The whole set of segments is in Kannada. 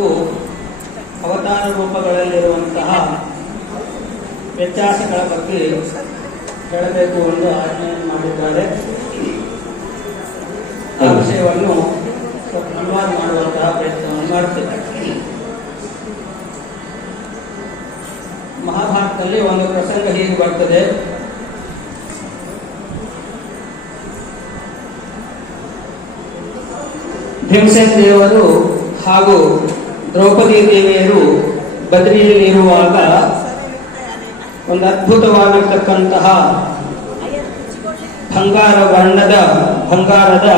ಹಾಗೂ ಅವತಾರ ರೂಪಗಳಲ್ಲಿರುವಂತಹ ವ್ಯತ್ಯಾಸಗಳ ಬಗ್ಗೆ ಹೇಳಬೇಕು ಎಂದು ಆಜ್ಞೆಯನ್ನು ಮಾಡಿದ್ದಾರೆ. ಆ ವಿಷಯವನ್ನು ಅನುವಾದ ಮಾಡುವಂತಹ ಪ್ರಯತ್ನವನ್ನು ಮಾಡುತ್ತೇವೆ ಮಹಾಭಾರತದಲ್ಲಿ ಒಂದು ಪ್ರಸಂಗ ಹೀಗೆ ಬರ್ತದೆ. ಭೀಮಸೇನ ದೇವರು ಹಾಗೂ ದ್ರೌಪದಿ ದೇವಿಯರು ಬದಲಿಯಲ್ಲಿರುವಾಗ ಒಂದು ಅದ್ಭುತವಾಗಿರ್ತಕ್ಕಂತಹ ಬಂಗಾರ ವರ್ಣದ, ಬಂಗಾರದ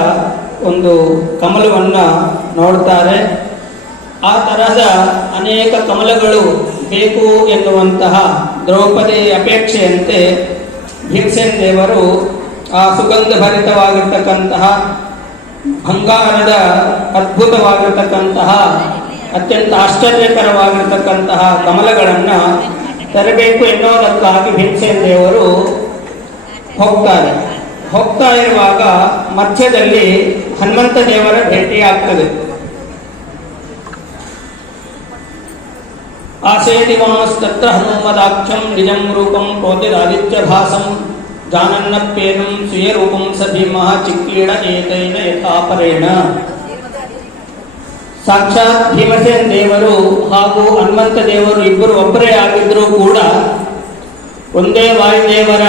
ಒಂದು ಕಮಲವನ್ನ ನೋಡ್ತಾರೆ. ಆ ತರಹದ ಅನೇಕ ಕಮಲಗಳು ಬೇಕು ಎನ್ನುವಂತಹ ದ್ರೌಪದಿ ಅಪೇಕ್ಷೆಯಂತೆ ಭೀಮಸೇನ್ ದೇವರು ಆ ಸುಗಂಧ ಭರಿತವಾಗಿರ್ತಕ್ಕಂತಹ ಬಂಗಾರದ ಅದ್ಭುತವಾಗಿರ್ತಕ್ಕಂತಹ ಅತ್ಯಂತ ಆಶ್ಚರ್ಯಕರವಾಗಿರ್ತಕ್ಕಂತಹ ಕಮಲಗಳನ್ನು ತರಬೇಕು ಎನ್ನುವುದಕ್ಕಾಗಿ ಭೀಮಸೇನ ದೇವರು ಹೋಗ್ತಾರೆ. ಹೋಗ್ತಾ ಇರುವಾಗ ಮಧ್ಯದಲ್ಲಿ ಹನುಮಂತ ದೇವರ ಭೇಟಿಯಾಗ್ತದೆ ಆಸೇದಿವಾಸ್ತತ್ರ ಹನುಮದಾಕ್ಷಂ ನಿಜಂ ರೂಪಂ ಕೋತಿರಾದಿತ್ಯ ಭಾಸಂ ಜಾನನ್ನಪ್ಪೇನಂ ಸ್ವೀಯ ರೂಪಂ ಸ ಭೀಮಃ ಚಿಕ್ಕೀಡ ಏತೈನ ಯಥಾಪರೇಣ. ಸಾಕ್ಷಾತ್ ಭೀಮಸೇನ ದೇವರು ಹಾಗೂ ಹನುಮಂತ ದೇವರು ಇಬ್ಬರು ಒಬ್ಬರೇ ಆಗಿದ್ರೂ ಕೂಡ, ಒಂದೇ ವಾಯುದೇವರ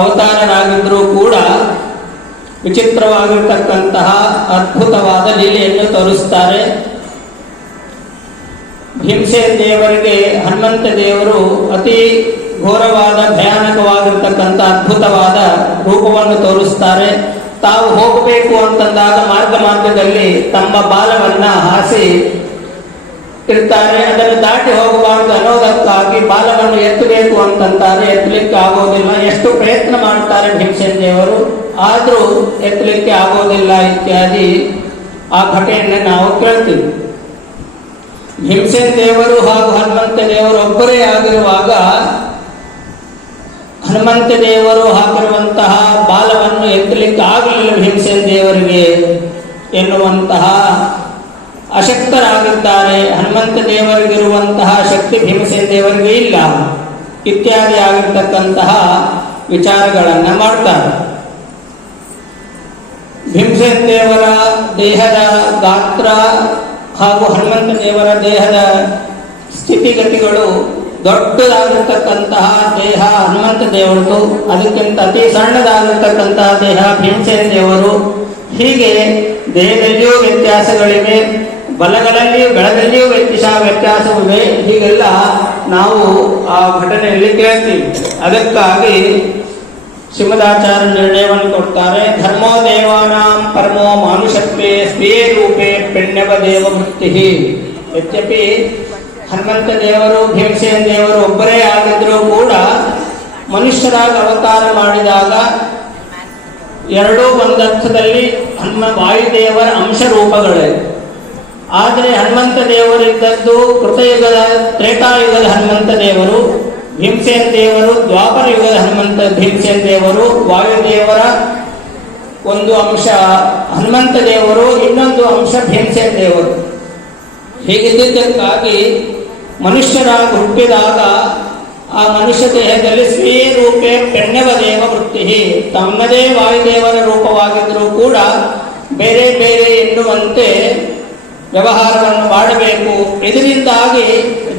ಅವತಾರರಾಗಿದ್ರೂ ಕೂಡ ವಿಚಿತ್ರವಾಗಿರ್ತಕ್ಕಂತಹ ಅದ್ಭುತವಾದ ಲೀಲೆಯನ್ನು ತೋರಿಸ್ತಾರೆ. ಭೀಮಸೇನ ದೇವರಿಗೆ ಹನುಮಂತ ದೇವರು ಅತಿ ಘೋರವಾದ ಭಯಾನಕವಾಗಿರ್ತಕ್ಕಂಥ ಅದ್ಭುತವಾದ ರೂಪವನ್ನು ತೋರಿಸ್ತಾರೆ. ತಾವು ಹೋಗಬೇಕು ಅಂತಂದಾಗ ಮಾರ್ಗ ಮಾರ್ಗದಲ್ಲಿ ತಮ್ಮ ಬಾಲವನ್ನ ಹಾಸಿ ಇರ್ತಾರೆ ಅದನ್ನು ದಾಟಿ ಹೋಗಬಾರದು ಅನ್ನೋದಕ್ಕಾಗಿ ಬಾಲವನ್ನು ಎತ್ತಬೇಕು ಅಂತಂತಾರೆ. ಎತ್ತಲಿಕ್ಕೆ ಆಗೋದಿಲ್ಲ. ಎಷ್ಟು ಪ್ರಯತ್ನ ಮಾಡ್ತಾರೆ ಭೀಮಸೇನ ದೇವರು. ಆದರೂ ಎತ್ತಲಿಕ್ಕೆ ಆಗೋದಿಲ್ಲ ಇತ್ಯಾದಿ ಆ ಘಟನೆಯನ್ನು ನಾವು ಕೇಳ್ತೀವಿ. ಭೀಮಸೇನ ದೇವರು ಹಾಗೂ ಹನುಮಂತ ದೇವರು ಒಬ್ಬರೇ ಆಗಿರುವಾಗ ಹನುಮಂತ ದೇವರು ಹಾಕಿರುವಂತಹ ಬಾಲವನ್ನು ಎತ್ತಲಿಕ್ಕೆ ಆಗಲಿಲ್ಲ ಭೀಮಸೇನ ದೇವರಿಗೆ ಎನ್ನುವಂತಹ ಅಶಕ್ತರಾಗಿದ್ದಾರೆ. ಹನುಮಂತ ದೇವರಿಗಿರುವಂತಹ ಶಕ್ತಿ ಭೀಮಸೇನ ದೇವರಿಗೆ ಇಲ್ಲ. ಇತ್ಯಾದಿ ಆಗಿರ್ತಕ್ಕಂತಹ ವಿಚಾರಗಳನ್ನು ಮಾಡ್ತಾರೆ. ಭೀಮಸೇನ ದೇವರ ದೇಹದ ಗಾತ್ರ ಹಾಗೂ ಹನುಮಂತ ದೇವರ ದೇಹದ ಸ್ಥಿತಿಗತಿಗಳು ದೊಡ್ಡದಾಗಿರ್ತಕ್ಕಂತಹ ದೇಹ ಹನುಮಂತ ದೇವರದು, ಅದಕ್ಕಿಂತ ಅತಿ ಸಣ್ಣದಾಗಿರ್ತಕ್ಕಂತಹ ದೇಹ ಭೀಮಸೇನ ದೇವರು. ಹೀಗೆ ದೇಹದಲ್ಲಿಯೂ ವ್ಯತ್ಯಾಸಗಳಿವೆ, ಬಲಗಳಲ್ಲಿಯೂ ಬೆಳದಲ್ಲಿಯೂ ವ್ಯತ್ಯಾಸ, ವ್ಯತ್ಯಾಸವಿವೆ. ಹೀಗೆಲ್ಲ ನಾವು ಆ ಘಟನೆಯಲ್ಲಿ ಕೇಳ್ತೀವಿ. ಅದಕ್ಕಾಗಿ ಶ್ರೀಮದಾಚಾರ್ಯ ನಿರ್ಣಯವನ್ನು ಕೊಡ್ತಾರೆ, ಧರ್ಮೋ ದೇವಾನಾಂ ಪರಮೋ ಮಾನುಷತ್ವೇ, ಸ್ತ್ರೀಯ ರೂಪೇ ದೇವ ಭಕ್ತಿ ಯದ್ಯಪಿ ಹನುಮಂತ ದೇವರು, ಭೀಮಸೇನ ದೇವರು ಒಬ್ಬರೇ ಆಗಿದ್ರೂ ಕೂಡ ಮನುಷ್ಯರಾಗಿ ಅವತಾರ ಮಾಡಿದಾಗ ಎರಡೂ ಒಂದರ್ಥದಲ್ಲಿ ಹನುಮ ವಾಯುದೇವರ ಅಂಶ ರೂಪಗಳೇ ಆದರೆ ಹನುಮಂತ ದೇವರಿದ್ದದ್ದು ಕೃತಯುಗದ ತ್ರೇತಾಯುಗದ ಹನುಮಂತ ದೇವರು, ಭೀಮಸೇನ ದೇವರು ದ್ವಾಪರ ಯುಗದ ಹನುಮಂತ, ಭೀಮಸೇನ ದೇವರು, ವಾಯುದೇವರ ಒಂದು ಅಂಶ ಹನುಮಂತ ದೇವರು, ಇನ್ನೊಂದು ಅಂಶ ಭೀಮಸೇನ ದೇವರು. ಹೀಗಿದ್ದಕ್ಕಾಗಿ ಮನುಷ್ಯರಾಗಿ ಹುಟ್ಟಿದಾಗ ಆ ಮನುಷ್ಯ ದೇಹದಲ್ಲಿ ಸ್ವೀರೂಪೆ ರೂಪೇ ಪೆಣ್ಣವ ದೇವ ವೃತ್ತಿ ತಮ್ಮದೇ ವಾಯುದೇವರ ರೂಪವಾಗಿದ್ದರೂ ಕೂಡ ಬೇರೆ ಬೇರೆ ಎನ್ನುವಂತೆ ವ್ಯವಹಾರವನ್ನು ಮಾಡಬೇಕು. ಇದರಿಂದಾಗಿ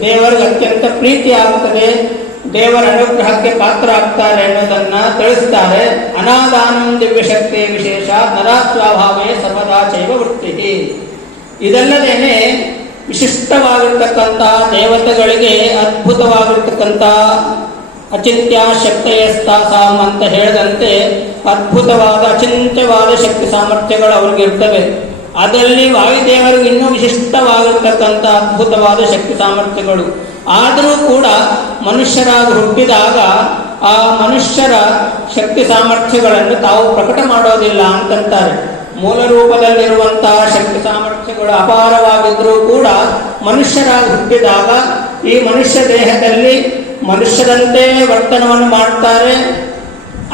ದೇವರಿಗೆ ಅತ್ಯಂತ ಪ್ರೀತಿ ಆಗ್ತದೆ ದೇವರ ಅನುಗ್ರಹಕ್ಕೆ ಪಾತ್ರ ಆಗ್ತಾರೆ ಅನ್ನೋದನ್ನು ತಿಳಿಸ್ತಾರೆ. ಅನಾದಾನಂ ದಿವ್ಯ ಶಕ್ತಿ ವಿಶೇಷ ನರಾತ್ವಾಭಾವೇ ಸರ್ವದಾ ಚೈವ ವೃತ್ತಿ ಇದಲ್ಲದೇನೆ ವಿಶಿಷ್ಟವಾಗಿರ್ತಕ್ಕಂತಹ ದೇವತೆಗಳಿಗೆ ಅದ್ಭುತವಾಗಿರ್ತಕ್ಕಂಥ ಅಚಿಂತ್ಯ ಶಕ್ತಿಯಸ್ತಾಸಾಮ್ ಅಂತ ಹೇಳಿದಂತೆ ಅದ್ಭುತವಾದ ಅಚಿಂತ್ಯವಾದ ಶಕ್ತಿ ಸಾಮರ್ಥ್ಯಗಳು ಅವ್ರಿಗೆ ಇರ್ತವೆ. ಅದರಲ್ಲಿ ವಾಯುದೇವರಿಗೆ ಇನ್ನೂ ವಿಶಿಷ್ಟವಾಗಿರ್ತಕ್ಕಂಥ ಅದ್ಭುತವಾದ ಶಕ್ತಿ ಸಾಮರ್ಥ್ಯಗಳು. ಆದರೂ ಕೂಡ ಮನುಷ್ಯರಾಗಿ ಹುಟ್ಟಿದಾಗ ಆ ಮನುಷ್ಯರ ಶಕ್ತಿ ಸಾಮರ್ಥ್ಯಗಳನ್ನು ತಾವು ಪ್ರಕಟ ಮಾಡೋದಿಲ್ಲ ಅಂತಂತಾರೆ. ಮೂಲ ರೂಪದಲ್ಲಿರುವಂತಹ ಶಕ್ತಿ ಸಾಮರ್ಥ್ಯಗಳು ಅಪಾರವಾಗಿದ್ರೂ ಕೂಡ ಮನುಷ್ಯರಾಗಿ ಹುಟ್ಟಿದಾಗ ಈ ಮನುಷ್ಯ ದೇಹದಲ್ಲಿ ಮನುಷ್ಯರಂತೆ ವರ್ತನವನ್ನು ಮಾಡ್ತಾರೆ.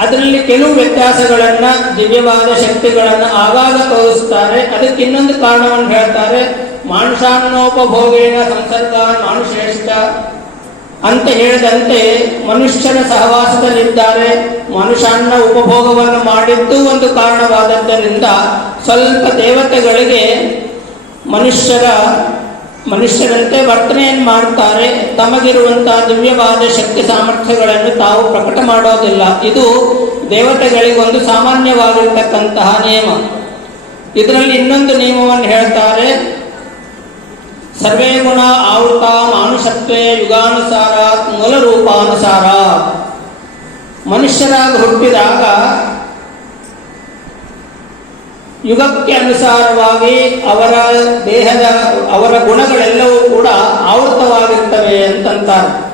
ಅದರಲ್ಲಿ ಕೆಲವು ವ್ಯತ್ಯಾಸಗಳನ್ನು ದಿವ್ಯವಾದ ಶಕ್ತಿಗಳನ್ನ ಆಗಾಗ ತೋರಿಸ್ತಾರೆ. ಅದಕ್ಕೆ ಇನ್ನೊಂದು ಕಾರಣವನ್ನು ಹೇಳ್ತಾರೆ. ಮಾನುಷಾನ್ನೋಪಭೋಗೇನ ಸಂಸರ್ಗ ಮಾನುಷೇಷ್ಟ ಅಂತ ಹೇಳಿದಂತೆ ಮನುಷ್ಯನ ಸಹವಾಸದಲ್ಲಿದ್ದಾರೆ. ಮನುಷ್ಯನ ಉಪಭೋಗವನ್ನು ಮಾಡಿದ್ದು ಒಂದು ಕಾರಣವಾದದ್ದರಿಂದ ಸ್ವಲ್ಪ ದೇವತೆಗಳಿಗೆ ಮನುಷ್ಯರ, ಮನುಷ್ಯರಂತೆ ವರ್ತನೆಯನ್ನು ಮಾಡ್ತಾರೆ ತಮಗಿರುವಂತಹ ದಿವ್ಯವಾದ ಶಕ್ತಿ ಸಾಮರ್ಥ್ಯಗಳನ್ನು ತಾವು ಪ್ರಕಟ ಮಾಡೋದಿಲ್ಲ. ಇದು ದೇವತೆಗಳಿಗೊಂದು ಸಾಮಾನ್ಯವಾಗಿರ್ತಕ್ಕಂತಹ ನಿಯಮ. ಇದರಲ್ಲಿ ಇನ್ನೊಂದು ನಿಯಮವನ್ನು ಹೇಳ್ತಾರೆ. ಸರ್ವೇ ಗುಣ ಆವೃತ ಮಾನುಷತ್ವೇ ಯುಗಾನುಸಾರ ಮೂಲ ರೂಪಾನುಸಾರ ಮನುಷ್ಯರಾಗಿ ಹುಟ್ಟಿದಾಗ ಯುಗಕ್ಕೆ ಅನುಸಾರವಾಗಿ ಅವರ ದೇಹದ, ಅವರ ಗುಣಗಳೆಲ್ಲವೂ ಕೂಡ ಆವೃತವಾಗಿರ್ತವೆ ಅಂತಂತಾರೆ.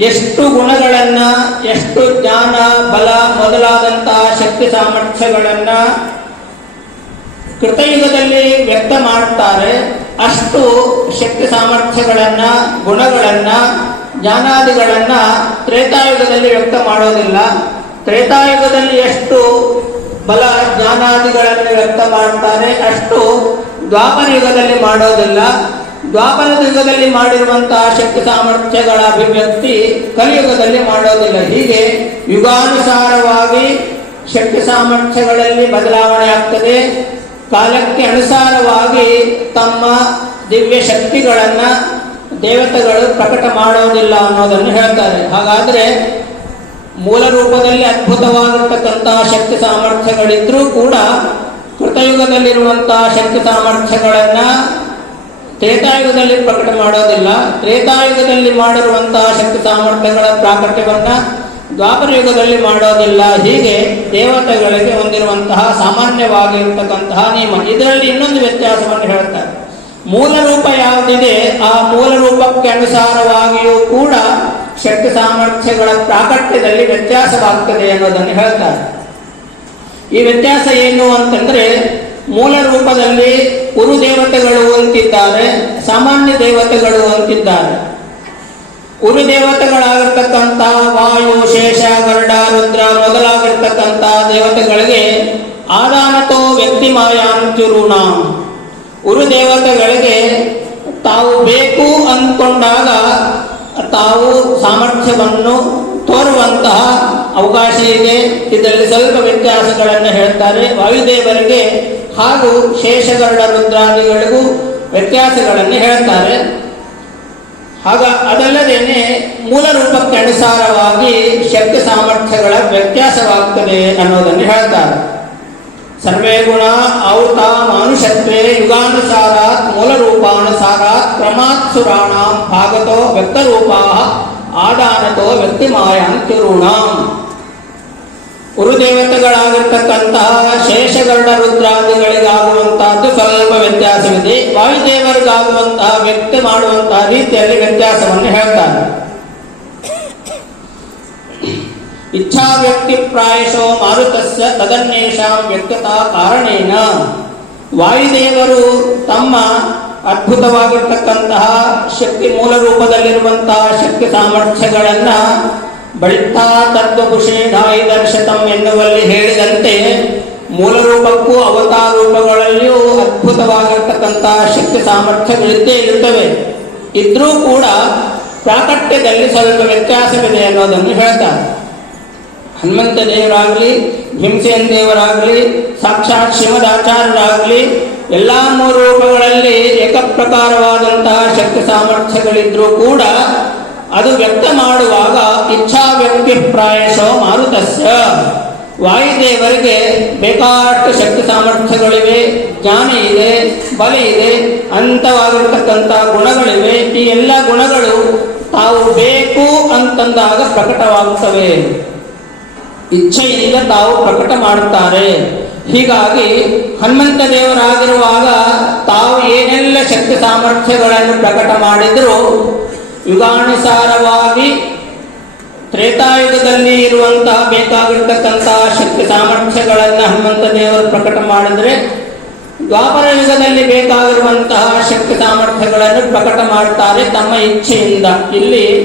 ಎಷ್ಟು ಗುಣಗಳನ್ನ, ಎಷ್ಟು ಜ್ಞಾನ, ಬಲ ಮೊದಲಾದಂತಹ ಶಕ್ತಿ ಸಾಮರ್ಥ್ಯಗಳನ್ನ ಕೃತಯುಗದಲ್ಲಿ ವ್ಯಕ್ತ ಮಾಡ್ತಾರೆ. ಅಷ್ಟು ಶಕ್ತಿ ಸಾಮರ್ಥ್ಯಗಳನ್ನ, ಗುಣಗಳನ್ನ, ಜ್ಞಾನಾದಿಗಳನ್ನ ತ್ರೇತಾಯುಗದಲ್ಲಿ ವ್ಯಕ್ತ ಮಾಡೋದಿಲ್ಲ. ತ್ರೇತಾಯುಗದಲ್ಲಿ ಎಷ್ಟು ಬಲ ಜ್ಞಾನಾದಿಗಳನ್ನು ವ್ಯಕ್ತ ಮಾಡ್ತಾರೆ, ಅಷ್ಟು ದ್ವಾಪರ ಯುಗದಲ್ಲಿ ಮಾಡೋದಿಲ್ಲ. ದ್ವಾಪರ ಯುಗದಲ್ಲಿ ಮಾಡಿರುವಂತಹ ಶಕ್ತಿ ಸಾಮರ್ಥ್ಯಗಳ ಅಭಿವ್ಯಕ್ತಿ ಕಲಿಯುಗದಲ್ಲಿ ಮಾಡೋದಿಲ್ಲ. ಹೀಗೆ ಯುಗಾನುಸಾರವಾಗಿ ಶಕ್ತಿ ಸಾಮರ್ಥ್ಯಗಳಲ್ಲಿ ಬದಲಾವಣೆ ಆಗ್ತದೆ. ಕಾಲಕ್ಕೆ ಅನುಸಾರವಾಗಿ ತಮ್ಮ ದಿವ್ಯ ಶಕ್ತಿಗಳನ್ನು ದೇವತೆಗಳು ಪ್ರಕಟ ಮಾಡೋದಿಲ್ಲ ಅನ್ನೋದನ್ನು ಹೇಳ್ತಾರೆ. ಹಾಗಾದ್ರೆ ಮೂಲ ರೂಪದಲ್ಲಿ ಅದ್ಭುತವಾಗಿರ್ತಕ್ಕಂತಹ ಶಕ್ತಿ ಸಾಮರ್ಥ್ಯಗಳಿದ್ರೂ ಕೂಡ ಕೃತಯುಗದಲ್ಲಿರುವಂತಹ ಶಕ್ತಿ ಸಾಮರ್ಥ್ಯಗಳನ್ನು ತ್ರೇತಾಯುಗದಲ್ಲಿ ಪ್ರಕಟ ಮಾಡೋದಿಲ್ಲ. ತ್ರೇತಾಯುಗದಲ್ಲಿ ಮಾಡಿರುವಂತಹ ಶಕ್ತಿ ಸಾಮರ್ಥ್ಯಗಳ ಪ್ರಾಕಟ್ಯವನ್ನ ದ್ವಾಪರ ಯುಗದಲ್ಲಿ ಮಾಡೋದಿಲ್ಲ. ಹೀಗೆ ದೇವತೆಗಳಿಗೆ ಹೊಂದಿರುವಂತಹ ಸಾಮಾನ್ಯವಾಗಿರ್ತಕ್ಕಂತಹ ನಿಯಮ. ಇದರಲ್ಲಿ ಇನ್ನೊಂದು ವ್ಯತ್ಯಾಸವನ್ನು ಹೇಳ್ತಾರೆ. ಮೂಲ ರೂಪ ಯಾವುದಿದೆ, ಆ ಮೂಲ ರೂಪಕ್ಕೆ ಅನುಸಾರವಾಗಿಯೂ ಕೂಡ ಶಕ್ತಿ ಸಾಮರ್ಥ್ಯಗಳ ಪ್ರಾಕಟ್ಯದಲ್ಲಿ ವ್ಯತ್ಯಾಸವಾಗ್ತದೆ ಅನ್ನೋದನ್ನು ಹೇಳ್ತಾರೆ. ಈ ವ್ಯತ್ಯಾಸ ಏನು ಅಂತಂದ್ರೆ, ಮೂಲ ರೂಪದಲ್ಲಿ ಗುರುದೇವತೆಗಳು ಅಂತಿದ್ದಾರೆ, ಸಾಮಾನ್ಯ ದೇವತೆಗಳು ಅಂತಿದ್ದಾರೆ. ಉರು ದೇವತೆಗಳಾಗಿರ್ತಕ್ಕಂಥ ವಾಯು, ಶೇಷ, ಗರುಡ, ರುದ್ರ ಮೊದಲಾಗಿರ್ತಕ್ಕಂಥ ದೇವತೆಗಳಿಗೆ ಆದಾನತೋ ವ್ಯಕ್ತಿಮಾಯಾಂತಿರುಣ ಉರು ದೇವತೆಗಳಿಗೆ ತಾವು ಬೇಕು ಅಂದ್ಕೊಂಡಾಗ ತಾವು ಸಾಮರ್ಥ್ಯವನ್ನು ತೋರುವಂತಹ ಅವಕಾಶ ಇದೆ. ಇದರಲ್ಲಿ ಸ್ವಲ್ಪ ವ್ಯತ್ಯಾಸಗಳನ್ನು ಹೇಳ್ತಾರೆ. ವಾಯುದೇವರಿಗೆ ಹಾಗೂ ಶೇಷಗರುಡ ರುದ್ರಾದಿಗಳಿಗೂ ವ್ಯತ್ಯಾಸಗಳನ್ನು ಹೇಳ್ತಾರೆ. ಆಗ ಅದಲ್ಲದೇನೆ ಮೂಲ ರೂಪಕ್ಕೆ ಅನುಸಾರವಾಗಿ ಶಕ್ತಿ ಸಾಮರ್ಥ್ಯಗಳ ವ್ಯತ್ಯಾಸವಾಗ್ತದೆ ಅನ್ನೋದನ್ನು ಹೇಳ್ತಾರೆ. ಸರ್ವೇ ಗುಣ ಔತ ಮಾನುಷತ್ವೇ ಯುಗಾನುಸಾರಾತ್ ಮೂಲ ರೂಪಾನುಸಾರಾತ್ ಕ್ರಮಾತ್ ಸುರಾಣಾಂ ಭಾಗತೋ ವ್ಯಕ್ತರೂಪಾ ಆದಾನತೋ ವ್ಯಕ್ತಿಮಾಯಾಂತಿರುಣಾಂ ಉರುದೇವತೆಗಳಾಗಿರ್ತಕ್ಕಂತಹ ಶೇಷಗರುಡ ರುದ್ರಾದಿಗಳಿಗಾಗುವಂತಹದ್ದು ಸ್ವಲ್ಪ ವ್ಯತ್ಯಾಸವಿದೆ. ವಾಯುದೇವರಿಗಾಗುವಂತಹ ವ್ಯಕ್ತಿ ಮಾಡುವಂತಹ ರೀತಿಯಲ್ಲಿ ವ್ಯತ್ಯಾಸವನ್ನು ಹೇಳ್ತಾರೆ. ಇಚ್ಛಾ ವ್ಯಕ್ತಿ ಪ್ರಾಯಶೋ ಮಾರುತಸ್ಯ ತದನ್ಯೇಷಾಂ ವ್ಯಕ್ತತಾ ಕಾರಣೇನ. ವಾಯುದೇವರು ತಮ್ಮ ಅದ್ಭುತವಾಗಿರ್ತಕ್ಕಂತಹ ಶಕ್ತಿ ಮೂಲ ರೂಪದಲ್ಲಿರುವಂತಹ ಶಕ್ತಿ ಸಾಮರ್ಥ್ಯಗಳನ್ನ ಬಳಿತಾ ತತ್ವಪುಷೇಧಾಯಿ ದರ್ಶತಂ ಎನ್ನುವಲ್ಲಿ ಹೇಳಿದಂತೆ ಮೂಲ ರೂಪಕ್ಕೂ ಅವತಾರ ರೂಪಗಳಲ್ಲಿಯೂ ಅದ್ಭುತವಾಗಿರ್ತಕ್ಕಂತಹ ಶಕ್ತಿ ಸಾಮರ್ಥ್ಯಗಳಿದ್ದೇ ಇರುತ್ತವೆ. ಇದ್ರೂ ಕೂಡ ಪ್ರಾಕಟ್ಯದಲ್ಲಿ ಸ್ವಲ್ಪ ವ್ಯತ್ಯಾಸವಿದೆ ಅನ್ನೋದನ್ನು ಹೇಳ್ತಾರೆ. ಹನುಮಂತ ದೇವರಾಗಲಿ, ಭೀಮಸೇನ ದೇವರಾಗಲಿ, ಸಾಕ್ಷಾತ್ ಶಿವದಾಚಾರ್ಯರಾಗಲಿ ಎಲ್ಲ ಮೂರು ರೂಪಗಳಲ್ಲಿ ಏಕಪ್ರಕಾರವಾದಂತಹ ಶಕ್ತಿ ಸಾಮರ್ಥ್ಯಗಳಿದ್ರೂ ಕೂಡ ಅದು ವ್ಯಕ್ತ ಮಾಡುವಾಗ ಇಚ್ಛಾ ವ್ಯಕ್ತಿ ಪ್ರಾಯಶೋ ಮಾರುತಸ್ಯ. ವಾಯುದೇವರಿಗೆ ಬೇಕಾದಷ್ಟು ಶಕ್ತಿ ಸಾಮರ್ಥ್ಯಗಳಿವೆ, ಜ್ಞಾನ ಇದೆ, ಬಲ ಇದೆ, ಅಂತವಾಗಿರ್ತಕ್ಕಂಥ ಗುಣಗಳಿವೆ. ಈ ಎಲ್ಲ ಗುಣಗಳು ತಾವು ಬೇಕು ಅಂತಂದಾಗ ಪ್ರಕಟವಾಗುತ್ತವೆ. ಇಚ್ಛೆಯಿಂದ ತಾವು ಪ್ರಕಟ ಮಾಡುತ್ತಾರೆ. ಹೀಗಾಗಿ ಹನುಮಂತ ದೇವರಾಗಿರುವಾಗ ತಾವು ಏನೆಲ್ಲ ಶಕ್ತಿ ಸಾಮರ್ಥ್ಯಗಳನ್ನು ಪ್ರಕಟ ಮಾಡಿದರೂ ಯುಗಾನುಸಾರವಾಗಿ ತ್ರೇತಾಯುಗದಲ್ಲಿ ಇರುವಂತಹ ಬೇಕಾಗಿರ್ತಕ್ಕಂತಹ ಶಕ್ತಿ ಸಾಮರ್ಥ್ಯಗಳನ್ನು ಹನುಮಂತ ದೇವರು ಪ್ರಕಟ ಮಾಡಿದರೆ ದ್ವಾಪರ ಯುಗದಲ್ಲಿ ಬೇಕಾಗಿರುವಂತಹ ಶಕ್ತಿ ಸಾಮರ್ಥ್ಯಗಳನ್ನು ಪ್ರಕಟ ಮಾಡ್ತಾರೆ ತಮ್ಮ ಇಚ್ಛೆಯಿಂದ. ಇಲ್ಲಿ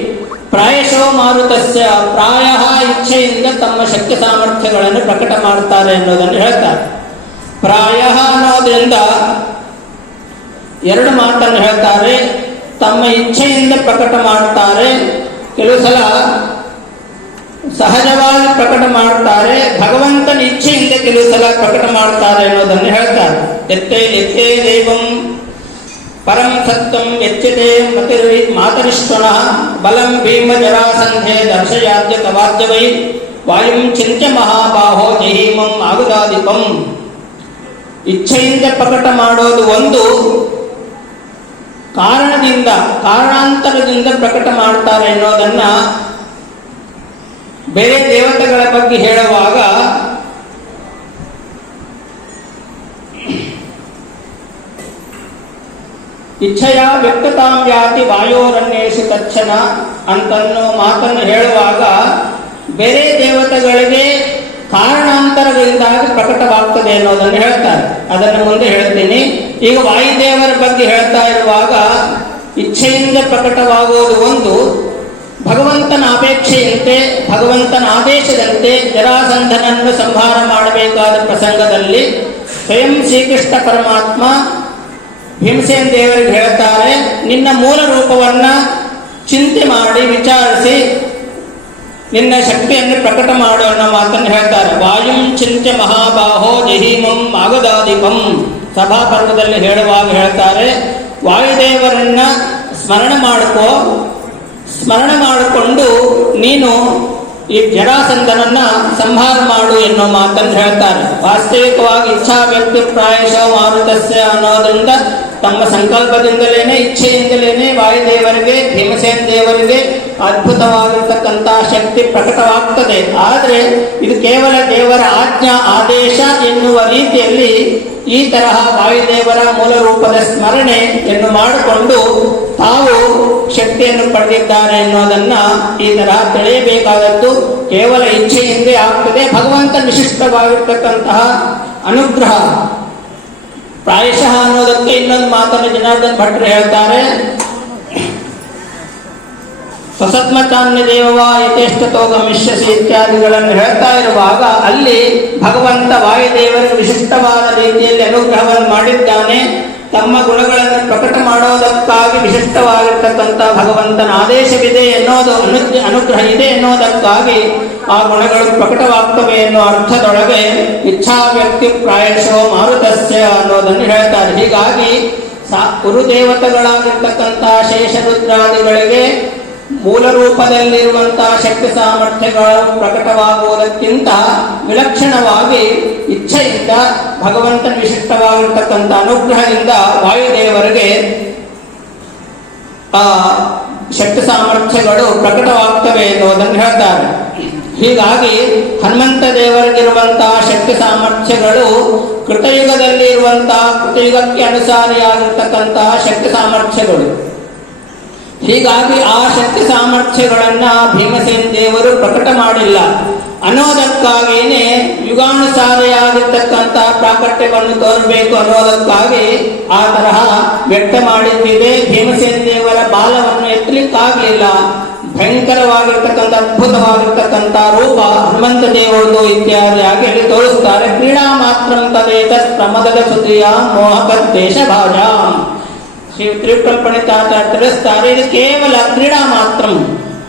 ಪ್ರಾಯಶೋ ಮಾರುತಸ್ಯ ಪ್ರಾಯ ಇಚ್ಛೆಯಿಂದ ತಮ್ಮ ಶಕ್ತಿ ಸಾಮರ್ಥ್ಯಗಳನ್ನು ಪ್ರಕಟ ಮಾಡ್ತಾರೆ ಅನ್ನೋದನ್ನು ಹೇಳ್ತಾರೆ. ಪ್ರಾಯ ಅನ್ನೋದ್ರಿಂದ ಎರಡು ಮಾತನ್ನು ಹೇಳ್ತಾರೆ. ತಮ್ಮ ಇಚ್ಛೆಯಿಂದ ಪ್ರಕಟ ಮಾಡ್ತಾರೆ ಕೆಲವು ಸಲ ಸಹಜವಾಗಿ ಪ್ರಕಟ ಮಾಡ್ತಾರೆ ಭಗವಂತನ ಇಚ್ಛೆಯಿಂದ ಕೆಲವು ಸಲ ಪ್ರಕಟ ಮಾಡ್ತಾರೆ ಅನ್ನೋದನ್ನು ಹೇಳ್ತಾರೆ. ಎತ್ತೇ ಎತ್ತೇ ದೈವಂ ಪರಂ ಸತ್ವಂ ಎಚ್ಚತೆ ಮತಿರ್ವಿ ಮಾತರಿಶ್ವನ ಬಲಂ ಭೀಮ ಜರಾಸಂಧೆ ದರ್ಶಯಾದ್ಯ ಕವಾದ್ಯವೈ ವಾಯುಂ ಚಿಂತ್ಯ ಮಹಾಬಾಹೋ ಜಹೀಮಂ ಆಗುದಾದಿಪಂ. ಇಚ್ಛೆಯಿಂದ ಪ್ರಕಟ ಮಾಡೋದು ಒಂದು ಕಾರಣದಿಂದ, ಕಾರಣಾಂತರದಿಂದ ಪ್ರಕಟ ಮಾಡ್ತಾರೆ ಅನ್ನೋದನ್ನ ಬೇರೆ ದೇವತೆಗಳ ಬಗ್ಗೆ ಹೇಳುವಾಗ ಇಚ್ಛೆಯ ವ್ಯಕ್ತತಾಂ ಯಾತಿ ವಾಯೋರನ್ಯೇಷು ತಕ್ಷಣ ಅಂತನ್ನೋ ಮಾತನ್ನು ಹೇಳುವಾಗ ಬೇರೆ ದೇವತೆಗಳಿಗೆ ಕಾರಣಾಂತರಗಳಿಂದಾಗಿ ಪ್ರಕಟವಾಗ್ತದೆ ಅನ್ನೋದನ್ನು ಹೇಳ್ತಾರೆ. ಅದನ್ನು ಮುಂದೆ ಹೇಳ್ತೀನಿ. ಈಗ ವಾಯುದೇವರ ಬಗ್ಗೆ ಹೇಳ್ತಾ ಇರುವಾಗ ಇಚ್ಛೆಯಿಂದ ಪ್ರಕಟವಾಗುವುದು ಒಂದು, ಭಗವಂತನ ಅಪೇಕ್ಷೆಯಂತೆ, ಭಗವಂತನ ಆದೇಶದಂತೆ ಜರಾಸಂಧನನ್ನು ಸಂಹಾರ ಮಾಡಬೇಕಾದ ಪ್ರಸಂಗದಲ್ಲಿ ಸ್ವಯಂ ಶ್ರೀಕೃಷ್ಣ ಪರಮಾತ್ಮ ಭೀಮಸೇನ್ ದೇವರಿಗೆ ಹೇಳ್ತಾರೆ, ನಿನ್ನ ಮೂಲ ರೂಪವನ್ನ ಚಿಂತೆ ಮಾಡಿ, ವಿಚಾರಿಸಿ ನಿನ್ನ ಶಕ್ತಿಯನ್ನು ಪ್ರಕಟ ಮಾಡು ಅನ್ನೋ ಮಾತನ್ನು ಹೇಳ್ತಾರೆ. ವಾಯುಂ ಚಿಂತೆ ಮಹಾಬಾಹೋ ಜಹೀಮಂ ಆಗದಾದಿಪಂ. ಸಭಾಪರ್ವದಲ್ಲಿ ಹೇಳುವಾಗ ಹೇಳ್ತಾರೆ, ವಾಯುದೇವರನ್ನ ಸ್ಮರಣ ಮಾಡಿಕೋ. ಸ್ಮರಣ ಮಾಡಿಕೊಂಡು ನೀನು ಈ ಜರಾಸಂಧನನ್ನ ಸಂಹಾರ ಮಾಡು ಎನ್ನುವ ಮಾತನ್ನು ಹೇಳ್ತಾರೆ. ವಾಸ್ತವಿಕವಾಗಿ ಇಚ್ಛಾ ವ್ಯಕ್ತಿ ಪ್ರಾಯಶಃ ಮಾರುತಸ್ಯ ಅನ್ನೋದ್ರಿಂದ ತಮ್ಮ ಸಂಕಲ್ಪದಿಂದಲೇ ಇಚ್ಛೆಯಿಂದಲೇ ವಾಯುದೇವರಿಗೆ, ಭೀಮಸೇನ ದೇವರಿಗೆ ಅದ್ಭುತವಾಗಿರ್ತಕ್ಕಂಥ ಶಕ್ತಿ ಪ್ರಕಟವಾಗ್ತದೆ. ಆದರೆ ಇದು ಕೇವಲ ದೇವರ ಆಜ್ಞಾ, ಆದೇಶ ಎನ್ನುವ ರೀತಿಯಲ್ಲಿ ಈ ತರಹ ವಾಯುದೇವರ ಮೂಲ ರೂಪದ ಸ್ಮರಣೆ ಎಂದು ಮಾಡಿಕೊಂಡು ತಾವು ಶಕ್ತಿಯನ್ನು ಪಡೆದಿದ್ದಾರೆ ಅನ್ನೋದನ್ನ ಈ ತರಹ ತಿಳಿಯಬೇಕಾದದ್ದು ಕೇವಲ ಇಚ್ಛೆಯಿಂದೇ ಆಗ್ತದೆ. ಭಗವಂತ ವಿಶಿಷ್ಟವಾಗಿರ್ತಕ್ಕಂತಹ ಅನುಗ್ರಹ. ಪ್ರಾಯಶಃ ಅನ್ನೋದಕ್ಕೆ ಇನ್ನೊಂದು ಮಾತನ್ನು ಜನಾರ್ದನ್ ಭಟ್ರು ಹೇಳ್ತಾರೆ. ಸ್ವಸತ್ಮಚಾನ್ಯ ದೇವವ ಯಥೇಷ್ಟತೋ ಗಮಿಷ್ಯಸಿ ಇತ್ಯಾದಿಗಳನ್ನು ಹೇಳ್ತಾ ಇರುವಾಗ ಅಲ್ಲಿ ಭಗವಂತ ವಾಯುದೇವರಿಗೆ ವಿಶಿಷ್ಟವಾದ ರೀತಿಯಲ್ಲಿ ಅನುಗ್ರಹವನ್ನು ಮಾಡಿದ್ದಾನೆ. ತಮ್ಮ ಗುಣಗಳನ್ನು ಪ್ರಕಟ ಮಾಡೋದಕ್ಕಾಗಿ ವಿಶಿಷ್ಟವಾಗಿರ್ತಕ್ಕಂಥ ಭಗವಂತನ ಆದೇಶವಿದೆ ಎನ್ನುವುದು ಅನು ಅನುಗ್ರಹ ಇದೆ ಎನ್ನುವುದಕ್ಕಾಗಿ ಆ ಗುಣಗಳು ಪ್ರಕಟವಾಗ್ತವೆ ಎನ್ನುವ ಅರ್ಥದೊಳಗೆ ಇಚ್ಛಾ ವ್ಯಕ್ತಿ ಪ್ರಾಯಶೋ ಮಾರುತಸ್ಯ ಅನ್ನೋದನ್ನು ಹೇಳ್ತಾರೆ. ಹೀಗಾಗಿ ಸಾ ಗುರುದೇವತೆಗಳಾಗಿರ್ತಕ್ಕಂಥ ಶೇಷರುದ್ರಾದಿಗಳಿಗೆ ಮೂಲ ರೂಪದಲ್ಲಿರುವಂತಹ ಶಕ್ತಿ ಸಾಮರ್ಥ್ಯಗಳು ಪ್ರಕಟವಾಗುವುದಕ್ಕಿಂತ ವಿಲಕ್ಷಣವಾಗಿ ಇಚ್ಛೆಯಿಂದ ಭಗವಂತನ ವಿಶಿಷ್ಟವಾಗಿರ್ತಕ್ಕಂಥ ಅನುಗ್ರಹದಿಂದ ವಾಯುದೇವರಿಗೆ ಆ ಶಕ್ತಿ ಸಾಮರ್ಥ್ಯಗಳು ಪ್ರಕಟವಾಗ್ತವೆ ಎನ್ನುವುದನ್ನು ಹೇಳ್ತಾರೆ. ಹೀಗಾಗಿ ಹನುಮಂತ ದೇವರಿಗಿರುವಂತಹ ಶಕ್ತಿ ಸಾಮರ್ಥ್ಯಗಳು ಕೃತಯುಗದಲ್ಲಿ ಇರುವಂತಹ ಕೃತಯುಗಕ್ಕೆ ಅನುಸಾರಿಯಾಗಿರ್ತಕ್ಕಂತಹ ಶಕ್ತಿ ಸಾಮರ್ಥ್ಯಗಳು. ಹೀಗಾಗಿ ಆ ಶಕ್ತಿ ಸಾಮರ್ಥ್ಯಗಳನ್ನ ಭೀಮಸೇನ ದೇವರು ಪ್ರಕಟ ಮಾಡಿಲ್ಲ. ಅನ್ನೋದಕ್ಕಾಗಿಯೇ ಯುಗಾನುಸಾರಿಯಾಗಿರ್ತಕ್ಕಂತಹ ಪ್ರಾಕಟ್ಯವನ್ನು ತೋರಬೇಕು ಅನ್ನೋದಕ್ಕಾಗಿ ಆ ತರಹ ವ್ಯಕ್ತ ಮಾಡಿದ್ದಿದೆ. ಭೀಮಸೇನ ದೇವರ ಬಾಲವನ್ನು ಎತ್ತಲಿಕ್ಕಾಗಲಿಲ್ಲ. ಭಯಂಕರವಾಗಿರ್ತಕ್ಕಂಥ ಅದ್ಭುತವಾಗಿರ್ತಕ್ಕಂಥ ರೂಪ ಹನುಮಂತ ಇತ್ಯಾದಿ ಆಗಿ ತೋರಿಸ್ತಾರೆ. ಕ್ರೀಡಾ ಮಾತ್ರ ಪ್ರಮದದ ಸುದ್ರಿಯ ಮೋಹಕ ದೇಶ ಭಾಷಾ ಶ್ರೀ ತ್ರಿಕಲ್ಪಣಿತಾತ ತಿಳಿಸ್ತಾರೆ, ಇದು ಕೇವಲ ಕ್ರೀಡಾ ಮಾತ್ರ,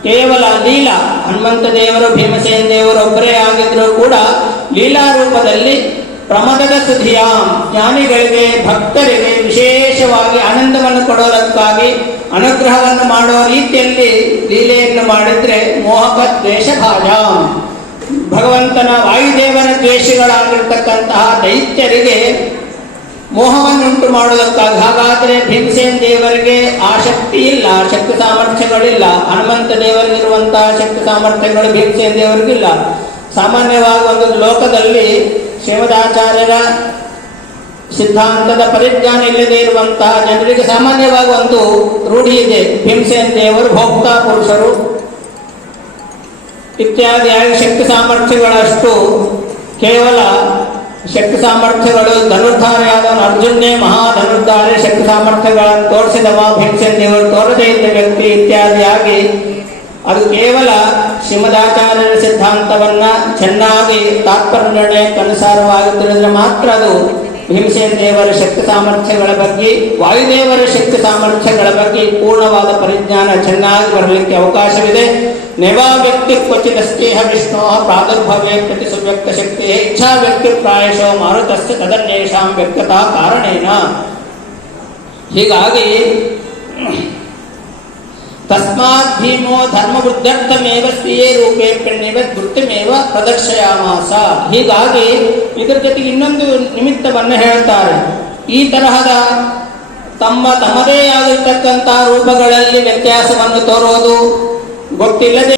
ಕೇವಲ ಲೀಲಾ. ಹನುಮಂತ ದೇವರು ಭೀಮಸೇನ ದೇವರು ಒಬ್ಬರೇ ಆಗಿದ್ರು ಕೂಡ ಲೀಲಾ ರೂಪದಲ್ಲಿ ಪ್ರಮದದ ಸುಧಿಯ ಜ್ಞಾನಿಗಳಿಗೆ, ಭಕ್ತರಿಗೆ ವಿಶೇಷವಾಗಿ ಆನಂದವನ್ನು ಕೊಡೋದಕ್ಕಾಗಿ ಅನುಗ್ರಹವನ್ನು ಮಾಡುವ ರೀತಿಯಲ್ಲಿ ಲೀಲೆಯನ್ನು ಮಾಡಿದ್ರೆ ಮೋಹಕ ದ್ವೇಷ ಭಾಜ ಭಗವಂತನ ವಾಯುದೇವನ ದ್ವೇಷಗಳಾಗಿರ್ತಕ್ಕಂತಹ ದೈತ್ಯರಿಗೆ ಮೋಹವನ್ನುಂಟು ಮಾಡುವುದಕ್ಕಾಗಿ. ಹಾಗಾದರೆ ಭೀಮಸೇನ್ ದೇವರಿಗೆ ಆ ಶಕ್ತಿ ಇಲ್ಲ ಶಕ್ತಿ ಸಾಮರ್ಥ್ಯಗಳಿಲ್ಲ. ಹನುಮಂತ ದೇವರಿಗಿರುವಂತಹ ಶಕ್ತಿ ಸಾಮರ್ಥ್ಯಗಳು ಭೀಮಸೇನ್ ದೇವರಿಗಿಲ್ಲ. ಸಾಮಾನ್ಯವಾಗಿ ಒಂದು ಲೋಕದಲ್ಲಿ ಶ್ರೀಮದಾಚಾರ್ಯರ ಸಿದ್ಧಾಂತದ ಪರಿಜ್ಞಾನ ಇಲ್ಲದೆ ಇರುವಂತಹ ಜನರಿಗೆ ಸಾಮಾನ್ಯವಾಗಿ ಒಂದು ರೂಢಿ ಇದೆ ಭೀಮಸೇನ ದೇವರು ಭೋಕ್ತಾ ಪುರುಷರು. ಇತ್ಯಾದಿ ಶಕ್ತಿ ಸಾಮರ್ಥ್ಯಗಳಷ್ಟು ಕೇವಲ ಶಕ್ತಿ ಸಾಮರ್ಥ್ಯಗಳು, ಧನುರ್ಧಾರಿಯಾದವನು ಅರ್ಜುನ್ನೇ ಮಹಾ ಧನುರ್ಧಾರಿ ಶಕ್ತಿ ಸಾಮರ್ಥ್ಯಗಳನ್ನು ತೋರಿಸಿದವ ಭೀಮಸೇನ ದೇವರು ತೋರದೇ ಇದ್ದ ವ್ಯಕ್ತಿ ಇತ್ಯಾದಿಯಾಗಿ ಅದು ಕೇವಲ ಶ್ರೀಮದಾಚಾರ್ಯರ ಸಿದ್ಧಾಂತವನ್ನ ಚೆನ್ನಾಗಿ ತಾತ್ಪರ್ಯ ನಿರ್ಣಯಕ್ಕನುಸಾರವಾಗಿ ತಿಳಿದ್ರೆ ಮಾತ್ರ ಅದು ಭೀಮಸೇನ ದೇವರ ಶಕ್ತಿ ಸಾಮರ್ಥ್ಯಗಳ ಬಗ್ಗೆ, ವಾಯುದೇವರ ಶಕ್ತಿ ಸಾಮರ್ಥ್ಯಗಳ ಬಗ್ಗೆ ಪೂರ್ಣವಾದ ಪರಿಜ್ಞಾನ ಚೆನ್ನಾಗಿ ಬರಲಿಕ್ಕೆ ಅವಕಾಶವಿದೆ. ನೆವಾ ವ್ಯಕ್ತಿ ಕ್ವಚಿತ ಸ್ನೇಹ ವಿಷ್ಣು ಪ್ರಾದುರ್ಭವೇ ಪ್ರತಿ ಸುವ್ಯಕ್ತ ಶಕ್ತಿ ಇಚ್ಛಾ ವ್ಯಕ್ತಿ ಪ್ರಾಯಶೋ ಮಾರುತಸ್ಯ ತದನ್ಯೇಷಾಂ ವ್ಯಕ್ತತಾ ಕಾರಣೇನ. ಹೀಗಾಗಿ ತಸ್ಮಾತ್ ಭೀಮೋ ಧರ್ಮವೃದ್ಧರ್ಥಮೇವ ಸ್ವೀಯೇ ರೂಪೇ ಪೆಣ್ಣಿವ ವೃತ್ತಿಮೇವ ಪ್ರದರ್ಶಯಾಮಾಸ ಹೀಗಾಗಿ ಇದರ ಜೊತೆಗೆ ಇನ್ನೊಂದು ನಿಮಿತ್ತವನ್ನು ಹೇಳ್ತಾರೆ. ಈ ತರಹದ ತಮ್ಮ ತಮ್ಮದೇ ಆಗಿರ್ತಕ್ಕಂಥ ರೂಪಗಳಲ್ಲಿ ವ್ಯತ್ಯಾಸವನ್ನು ತೋರೋದು ಗೊತ್ತಿಲ್ಲದೆ